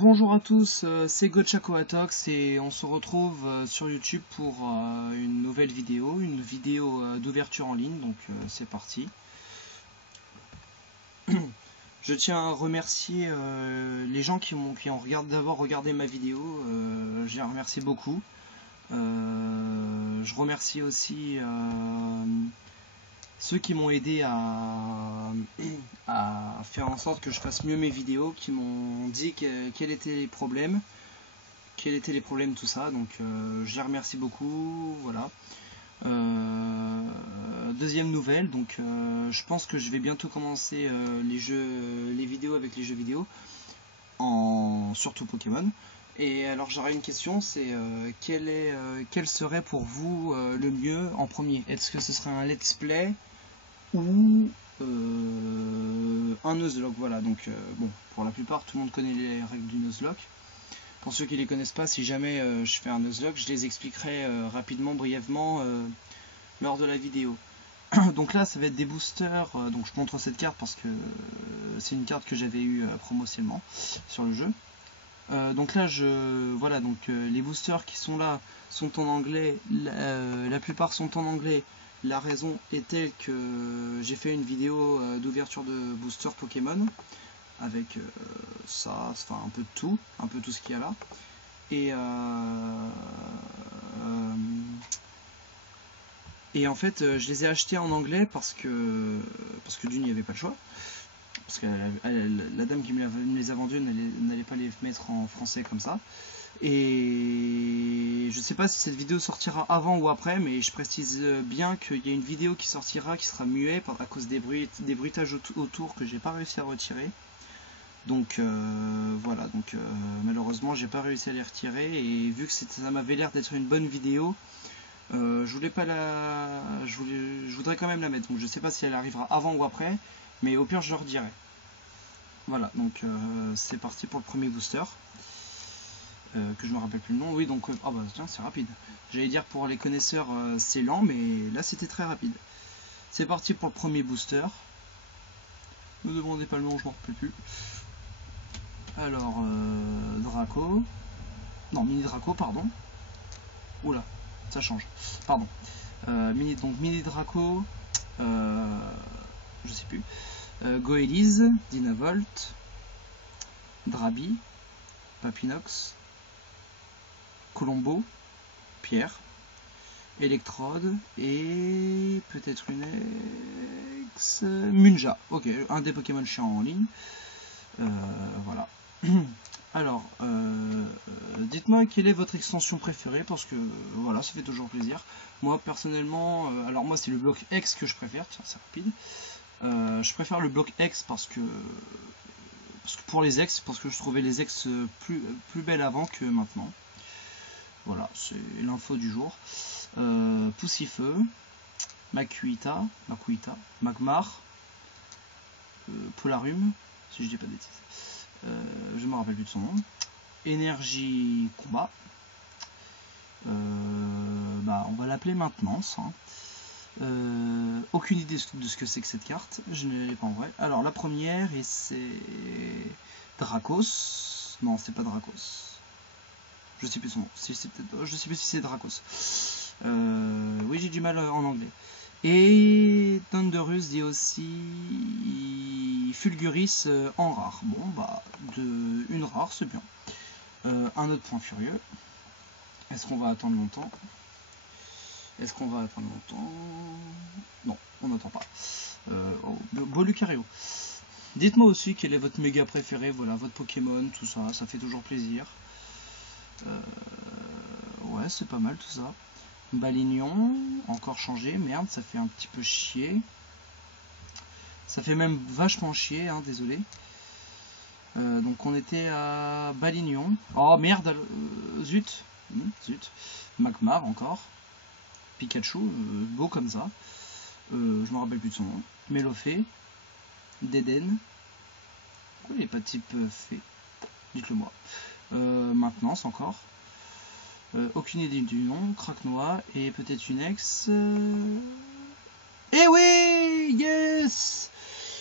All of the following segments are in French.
Bonjour à tous, c'est GochakoAtox et on se retrouve sur YouTube pour une nouvelle vidéo, d'ouverture en ligne, donc c'est parti. Je tiens à remercier les gens qui ont d'abord regardé ma vidéo, je les remercie beaucoup. Je remercie aussi ceux qui m'ont aidé à faire en sorte que je fasse mieux mes vidéos, qui m'ont dit quels étaient les problèmes, tout ça, donc je les remercie beaucoup, voilà. Deuxième nouvelle, donc je pense que je vais bientôt commencer les vidéos avec les jeux vidéo, surtout Pokémon. Et alors j'aurais une question, c'est quel serait pour vous le mieux en premier? Est-ce que ce serait un let's play ou un Nuzlocke? Voilà, donc bon, pour la plupart tout le monde connaît les règles du Nuzlocke. Pour ceux qui les connaissent pas, si jamais je fais un Nuzlocke, je les expliquerai rapidement, brièvement lors de la vidéo. Donc là ça va être des boosters, donc je montre cette carte parce que c'est une carte que j'avais eue promotionnellement sur le jeu. Donc là voilà, donc les boosters qui sont là sont en anglais, la plupart sont en anglais. La raison est telle que j'ai fait une vidéo d'ouverture de booster Pokémon avec ça, enfin un peu de tout, un peu tout ce qu'il y a là. Et en fait je les ai achetés en anglais parce que d'une, il n'y avait pas le choix. Parce que la dame qui me les a vendus n'allait pas les mettre en français comme ça. Et je sais pas si cette vidéo sortira avant ou après, mais je précise bien qu'il y a une vidéo qui sortira qui sera muette à cause des bruitages autour que j'ai pas réussi à retirer. Donc voilà, donc malheureusement j'ai pas réussi à les retirer, et vu que ça m'avait l'air d'être une bonne vidéo, je voudrais quand même la mettre. Donc je sais pas si elle arrivera avant ou après, mais au pire je leur dirai. Voilà, donc c'est parti pour le premier booster. Que je me rappelle plus le nom. Oui, donc ah bah tiens, c'est rapide. J'allais dire pour les connaisseurs c'est lent, mais là c'était très rapide. C'est parti pour le premier booster. Ne me demandez pas le nom, je m'en rappelle plus. Alors Draco, non, mini Draco, pardon. Oula, ça change. Pardon. Mini Draco, je sais plus. Goélise, Dynavolt, Drabi, Papinox, Colombo, Pierre, Electrode et peut-être une ex Munja. Ok, un des Pokémon chiants en ligne. Voilà. Alors, dites-moi quelle est votre extension préférée, parce que voilà, ça fait toujours plaisir. Moi personnellement, alors moi c'est le bloc X que je préfère, tiens, c'est rapide. Je préfère le bloc X parce que pour les ex, parce que je trouvais les ex plus belles avant que maintenant. Voilà, c'est l'info du jour. Poussifeu, Makuita, Magmar, Polarium, si je dis pas de bêtises. Je me rappelle plus de son nom. Énergie combat. On va l'appeler maintenance. Aucune idée de ce que c'est que cette carte. Je ne l'ai pas en vrai. Alors la première, et c'est Dracos. Non, c'est pas Dracos. Je sais plus son nom. Je sais plus si c'est Dracos. Oui, j'ai du mal en anglais. Et Thunderus dit aussi Fulguris en rare. Bon, bah, une rare, c'est bien. Un autre point furieux. Est-ce qu'on va attendre longtemps? Non, on n'attend pas. Beau Lucario. Dites-moi aussi quel est votre méga préféré, voilà, votre Pokémon, tout ça, ça fait toujours plaisir. Ouais, c'est pas mal tout ça. Balignon, encore changé, merde, ça fait un petit peu chier. Ça fait même vachement chier, hein, désolé. Donc on était à Balignon. Oh merde, zut. Zut. Magmar encore. Pikachu, beau comme ça. Je me rappelle plus de son nom. Melofée. Deden. Pourquoi il n'est pas type fée? Dites-le moi. Maintenance encore. Aucune idée du nom. Craquenois. Et peut-être une ex. Eh oui! Yes!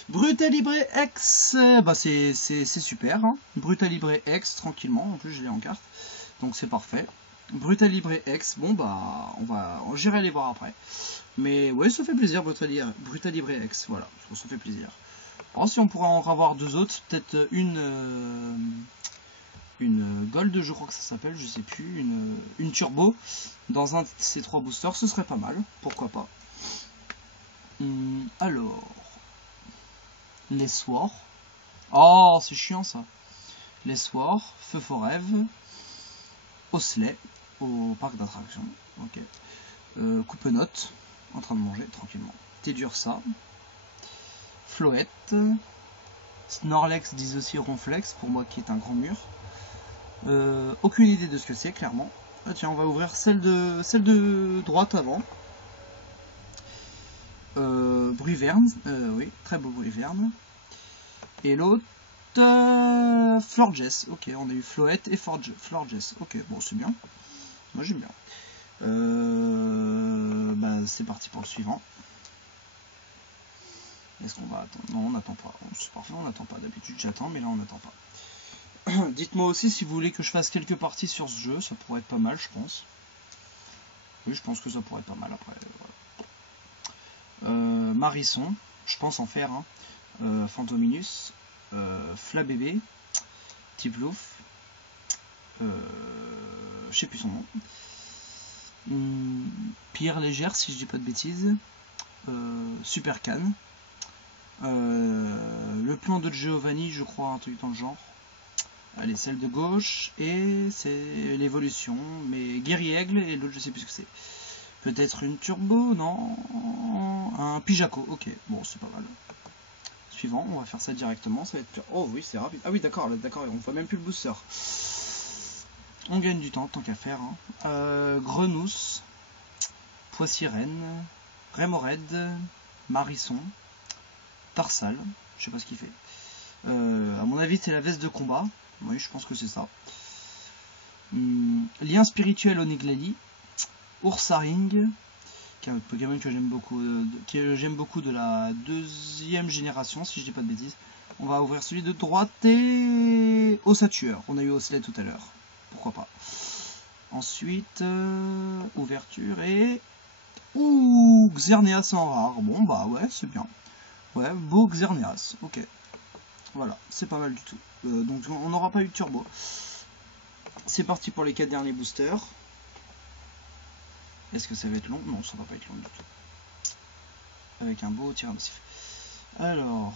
Brutalibre X, bah c'est super. Hein. Brutalibre X, tranquillement. En plus, je l'ai en carte. Donc c'est parfait. Brutalibre X, bon bah j'irai les voir après. Mais ouais, ça fait plaisir, Brutalibre X, voilà, ça fait plaisir. Alors si on pourrait en avoir deux autres, peut-être une Gold, je crois que ça s'appelle, je sais plus, une Turbo dans un de ces trois boosters, ce serait pas mal, pourquoi pas. Alors, les Swords. Oh, c'est chiant ça. Les Swords, Feu Forève, Osley, au parc d'attractions. Ok. Coupenote, en train de manger tranquillement. Tedursa, Floette, Snorlax dissocie Ronflex, pour moi qui est un grand mur. Aucune idée de ce que c'est, clairement. Ah tiens, on va ouvrir celle de droite avant. Bruverne, oui, très beau Bruverne. Et l'autre, Florges. Ok, on a eu Floette et Florges. Ok, bon, c'est bien. Moi, j'aime bien. Bah, c'est parti pour le suivant. Est-ce qu'on va attendre? Non, on n'attend pas. C'est parfait, on n'attend pas. D'habitude, j'attends, mais là, on n'attend pas. Dites-moi aussi si vous voulez que je fasse quelques parties sur ce jeu. Ça pourrait être pas mal, je pense. Oui, je pense que ça pourrait être pas mal après. Voilà. Marisson, je pense en faire. Hein. Fantominus, Flabébé, Tiplouf, je sais plus son nom. Pierre Légère, si je dis pas de bêtises. Super Cannes. Le plan de Giovanni, je crois, un truc dans le genre. Allez, celle de gauche, et c'est l'évolution, mais Guerrier Aigle, et l'autre je sais plus ce que c'est. Peut-être une turbo, non. Un Pijaco, ok, bon c'est pas mal. Suivant, on va faire ça directement, ça va être... Oh oui, c'est rapide. Ah oui, d'accord, on voit même plus le booster. On gagne du temps, tant qu'à faire. Hein. Grenousse, Poissirène, Rémorède, Marisson, Tarsal, je sais pas ce qu'il fait. À mon avis, c'est la veste de combat. Oui, je pense que c'est ça. Lien spirituel Oniglali, Ursaring, qui est un Pokémon que j'aime beaucoup, de la deuxième génération, si je dis pas de bêtises. On va ouvrir celui de droite et Ossatueur. On a eu Osley tout à l'heure. Pourquoi pas. Ensuite, ouverture et... Ouh, Xerneas en rare. Bon, bah ouais, c'est bien. Ouais, beau Xerneas. Ok. Voilà, c'est pas mal du tout. Donc on n'aura pas eu de turbo. C'est parti pour les 4 derniers boosters. Est-ce que ça va être long? Non, ça va pas être long du tout. Avec un beau tir massif. Alors,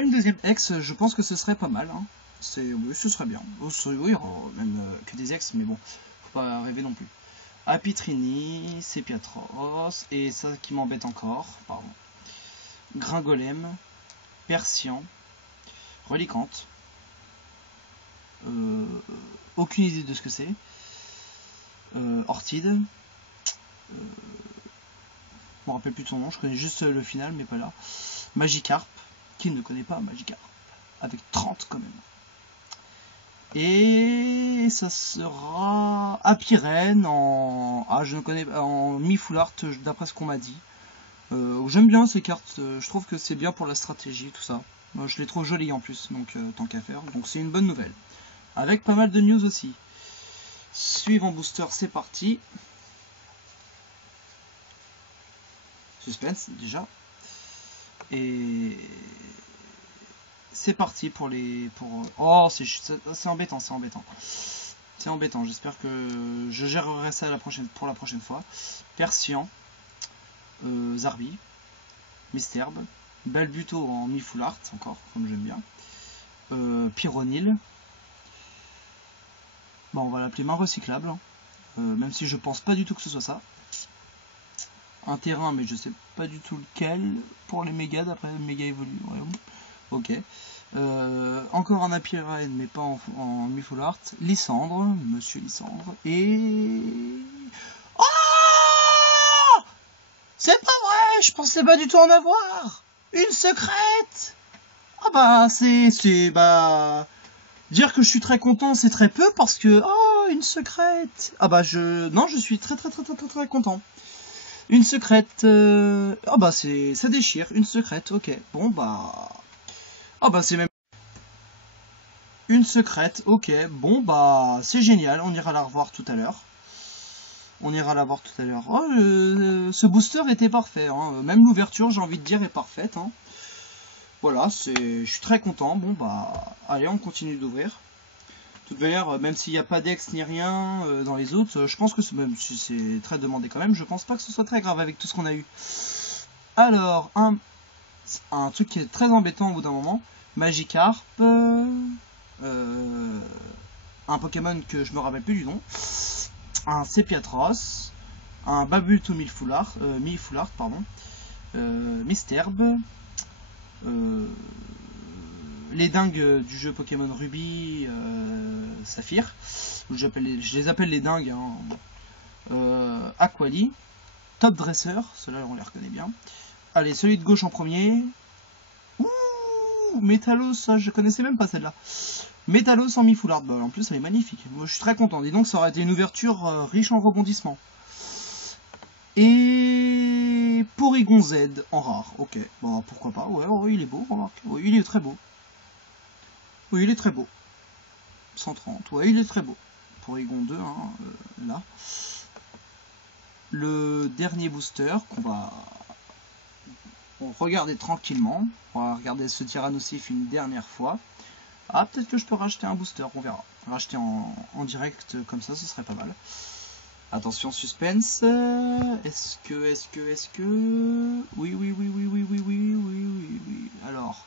une deuxième ex, je pense que ce serait pas mal. Hein. Oui, ce serait bien. Oui, même que des ex, mais bon, faut pas rêver non plus. Apitrini, Sepiatros, et ça qui m'embête encore, pardon. Gringolem, Persian, Relicante. Aucune idée de ce que c'est. Ortide. Je me rappelle plus de son nom, je connais juste le final, mais pas là. Magikarp, qui ne connaît pas Magikarp, avec 30 quand même. Et ça sera Apirène en... Ah, je ne connais pas, en mi-full art, d'après ce qu'on m'a dit. J'aime bien ces cartes, je trouve que c'est bien pour la stratégie, tout ça. Je les trouve jolies en plus, donc tant qu'à faire. Donc c'est une bonne nouvelle. Avec pas mal de news aussi. Suivant booster, c'est parti. Suspense déjà. Et c'est parti pour les... Oh, c'est embêtant, c'est embêtant. C'est embêtant, j'espère que je gérerai ça pour la prochaine fois. Persian, Zarbi, Misterbe, Balbuto en mi-full art, encore, comme j'aime bien. Pyronil. Bon, on va l'appeler main recyclable, hein. Même si je pense pas du tout que ce soit ça. Un terrain, mais je sais pas du tout lequel. Pour les méga, d'après méga évolue. Ouais, ok. Encore un Apirène, mais pas en mi-full art. Lysandre, Monsieur Lysandre. Et... Oh, c'est pas vrai, je pensais pas du tout en avoir. Une secrète. Ah bah, bah... Dire que je suis très content, c'est très peu, parce que... Oh, une secrète. Ah bah, non, je suis très content. Une secrète. Ah bah ça déchire. Une secrète. Ok. Bon bah. Ah bah c'est même. Une secrète. Ok. Bon bah c'est génial. On ira la revoir tout à l'heure. On ira la voir tout à l'heure. Oh, ce booster était parfait. Hein. Même l'ouverture, j'ai envie de dire, est parfaite. Hein. Voilà, je suis très content. Bon bah, allez, on continue d'ouvrir. De toute manière, même s'il n'y a pas d'ex ni rien dans les autres, je pense que même si c'est très demandé quand même, je pense pas que ce soit très grave avec tout ce qu'on a eu. Alors, un truc qui est très embêtant au bout d'un moment, Magikarp, un Pokémon que je me rappelle plus du nom, un Sepiatros, un Babulto Milfoulard, pardon, Misterbe, les dingues du jeu Pokémon Ruby, Saphir, je les appelle les dingues, hein. Aquali, Top Dresser, ceux-là on les reconnaît bien. Allez, celui de gauche en premier. Ouh, Métalos, ça je connaissais même pas celle-là. Métalos en mi-foulard, bah, en plus elle est magnifique. Moi je suis très content, dis donc ça aurait été une ouverture riche en rebondissements. Et Porygon Z en rare, ok, bon pourquoi pas, ouais, oh, il est beau, remarque, oui, il est très beau. Oui, il est très beau. 130, ouais, il est très beau. Porygon 2, hein, là. Le dernier booster qu'on va regarder tranquillement. On va regarder ce Tyrannosif une dernière fois. Ah, peut-être que je peux racheter un booster, on verra. Racheter en direct comme ça, ce serait pas mal. Attention, suspense. Est-ce que... Oui. Alors,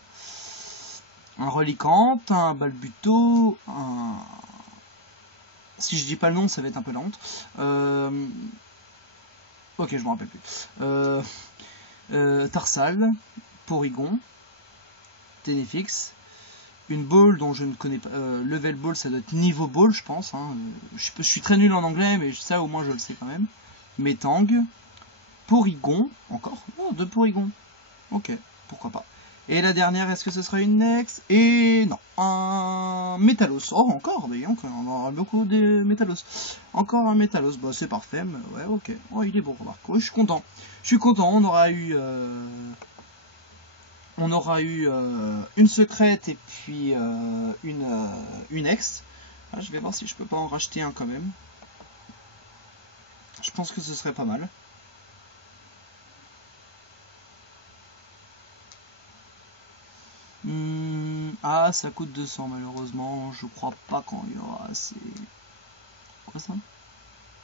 un Reliquante, un Balbuto, un... Si je dis pas le nom, ça va être un peu la honte. Ok, je me rappelle plus. Tarsal, Porygon, Tenefix, une ball dont je ne connais pas. Level ball, ça doit être niveau ball, je pense. Hein. Je suis très nul en anglais, mais ça au moins je le sais quand même. Metang, Porygon, encore. Oh, deux Porygon. Ok, pourquoi pas. Et la dernière, est-ce que ce sera une Nex? Et non, un Métalos. Oh, encore, voyons, on aura beaucoup de Métalos. Encore un Métalos, bah c'est parfait, mais ouais, ok. Oh, il est beau, remarque. Oui, je suis content. Je suis content, on aura eu une secrète et puis une ex. Ah, je vais voir si je peux pas en racheter un quand même. Je pense que ce serait pas mal. Ah, ça coûte 200 malheureusement. Je crois pas qu'on y aura assez. Quoi ça?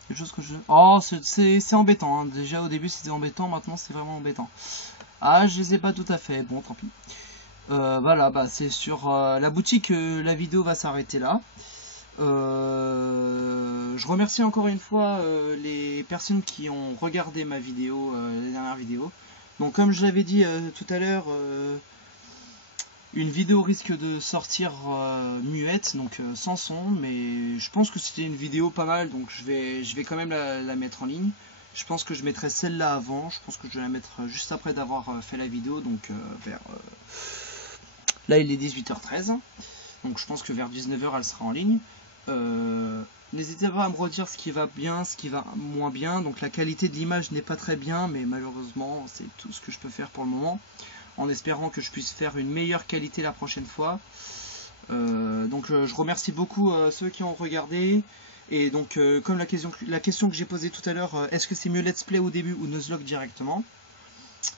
Quelque chose que je... Oh, c'est embêtant. Hein. Déjà au début c'était embêtant, maintenant c'est vraiment embêtant. Ah, je les ai pas tout à fait. Bon, tant pis. Voilà, bah c'est sur la boutique que la vidéo va s'arrêter là. Je remercie encore une fois les personnes qui ont regardé ma vidéo, la dernière vidéo. Donc comme je l'avais dit tout à l'heure, une vidéo risque de sortir muette, donc sans son, mais je pense que c'était une vidéo pas mal, donc je vais quand même la mettre en ligne. Je pense que je mettrai celle-là avant, je pense que je vais la mettre juste après d'avoir fait la vidéo, donc vers... Là il est 18h13, donc je pense que vers 19h elle sera en ligne. N'hésitez pas à me redire ce qui va bien, ce qui va moins bien. Donc la qualité de l'image n'est pas très bien, mais malheureusement c'est tout ce que je peux faire pour le moment, en espérant que je puisse faire une meilleure qualité la prochaine fois. Donc je remercie beaucoup ceux qui ont regardé. Et donc comme la question que j'ai posée tout à l'heure, est-ce que c'est mieux Let's Play au début ou Nuzlocke directement?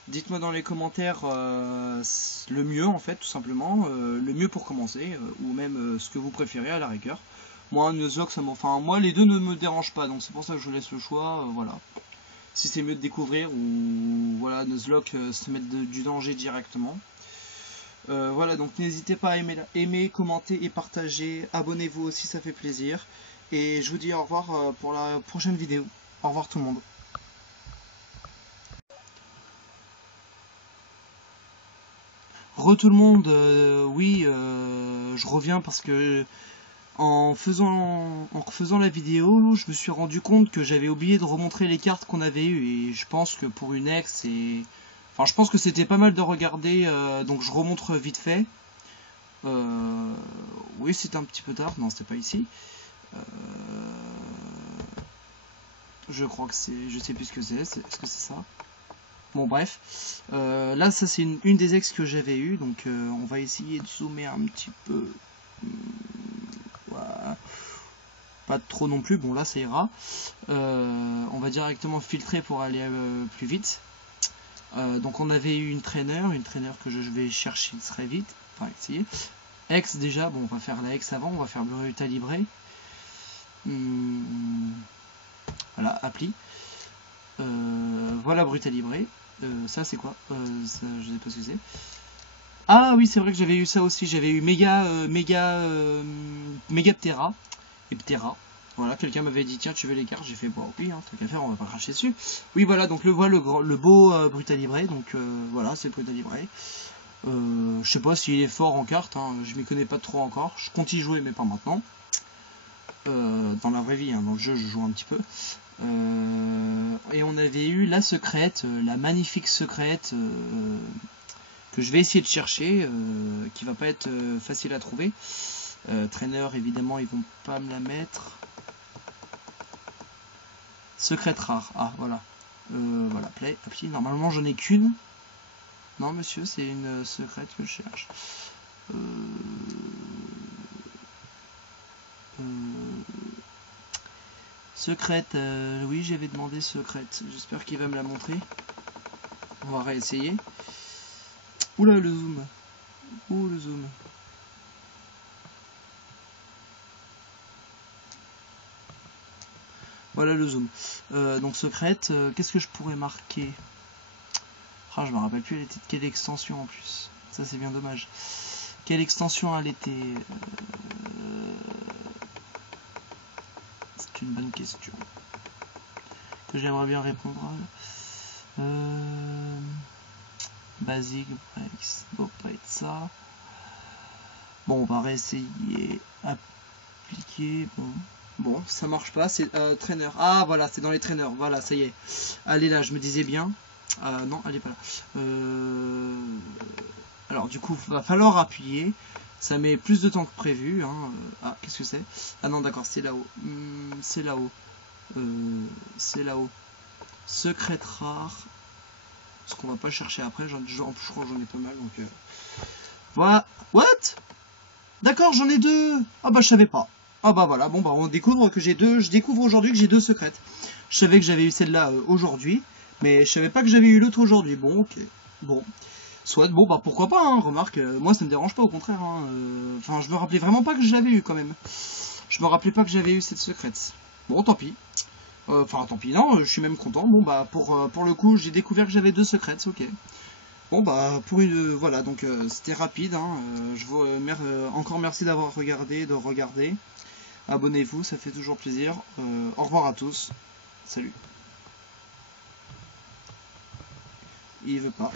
Dites-moi dans les commentaires le mieux en fait, tout simplement, le mieux pour commencer, ou même ce que vous préférez à la rigueur. Moi, Nuzlocke, moi les deux ne me dérangent pas, donc c'est pour ça que je laisse le choix, voilà. Si c'est mieux de découvrir, ou voilà, Nuzlocke, se mettre du danger directement. Voilà, donc n'hésitez pas à aimer, commenter et partager, abonnez-vous aussi, ça fait plaisir. Et je vous dis au revoir pour la prochaine vidéo. Au revoir tout le monde. Tout le monde, oui, je reviens parce que en faisant la vidéo, je me suis rendu compte que j'avais oublié de remontrer les cartes qu'on avait eues et je pense que pour une ex, enfin je pense que c'était pas mal de regarder, donc je remontre vite fait. Oui, c'était un petit peu tard, non c'était pas ici. Je crois que c'est... Je sais plus ce que c'est. Est-ce que c'est ça? Bon bref. Là ça c'est une des ex que j'avais eu. Donc on va essayer de zoomer un petit peu. Voilà. Pas trop non plus. Bon là ça ira. On va directement filtrer pour aller plus vite. Donc on avait eu une traîneur que je vais chercher très vite. Enfin essayer. Ex déjà. Bon on va faire la ex avant. On va faire Brutalibré. Voilà, appli. Voilà Brutalibré. Ça c'est quoi ça, je sais pas ce que c'est. Ah oui c'est vrai que j'avais eu ça aussi. J'avais eu Megaptera. Et Ptera. Voilà, quelqu'un m'avait dit tiens tu veux les cartes. J'ai fait bon oui, hein, tant qu'à faire on va pas cracher dessus. Oui voilà donc le beau Brutalibré. Donc voilà c'est Brutalibré. Je sais pas s'il est fort en cartes. Hein, je m'y connais pas trop encore. Je compte y jouer mais pas maintenant. Dans la vraie vie, hein, dans le jeu je joue un petit peu. Et on avait eu la secrète, la magnifique secrète que je vais essayer de chercher, qui va pas être facile à trouver. Traîneur évidemment ils vont pas me la mettre. Secrète rare, ah voilà. Voilà, play, appli, normalement j'en ai qu'une. Non monsieur, c'est une secrète que je cherche. Secrète, oui j'avais demandé secrète, j'espère qu'il va me la montrer. On va réessayer. Oula le zoom. Oh le zoom. Voilà le zoom. Donc secrète, qu'est-ce que je pourrais marquer? Ah je me rappelle plus elle était de quelle extension en plus. Ça c'est bien dommage. Quelle extension elle était? C'est une bonne question. Que j'aimerais bien répondre à. Basique, Breaks, bon pas être ça. Bon on va réessayer. Appliquer, bon ça marche pas, c'est traîneur. Ah voilà c'est dans les traîneurs, voilà ça y est. Allez là je me disais bien. Non elle est pas là. Alors du coup va falloir appuyer. Ça met plus de temps que prévu. Hein. Ah qu'est-ce que c'est? Ah non d'accord c'est là-haut. C'est là-haut. C'est là-haut. Secrète rare. Ce qu'on va pas chercher après. Je crois que j'en ai pas mal donc. Voilà. What? D'accord j'en ai deux. Ah bah je savais pas. Ah bah voilà, bon bah on découvre que j'ai deux. Je découvre aujourd'hui que j'ai deux secrètes. Je savais que j'avais eu celle-là aujourd'hui, mais je savais pas que j'avais eu l'autre aujourd'hui. Bon ok. Bon. Soit bon bah pourquoi pas, hein, remarque, moi ça me dérange pas au contraire. Hein, enfin je me rappelais vraiment pas que je l'avais eu quand même. Je me rappelais pas que j'avais eu cette secrète. Bon tant pis. Enfin tant pis, non, je suis même content. Bon bah pour le coup j'ai découvert que j'avais deux secrètes, ok. Bon bah pour une voilà donc c'était rapide. Hein, je vous encore merci d'avoir regardé, de regarder. Abonnez-vous, ça fait toujours plaisir. Au revoir à tous. Salut. Il veut pas.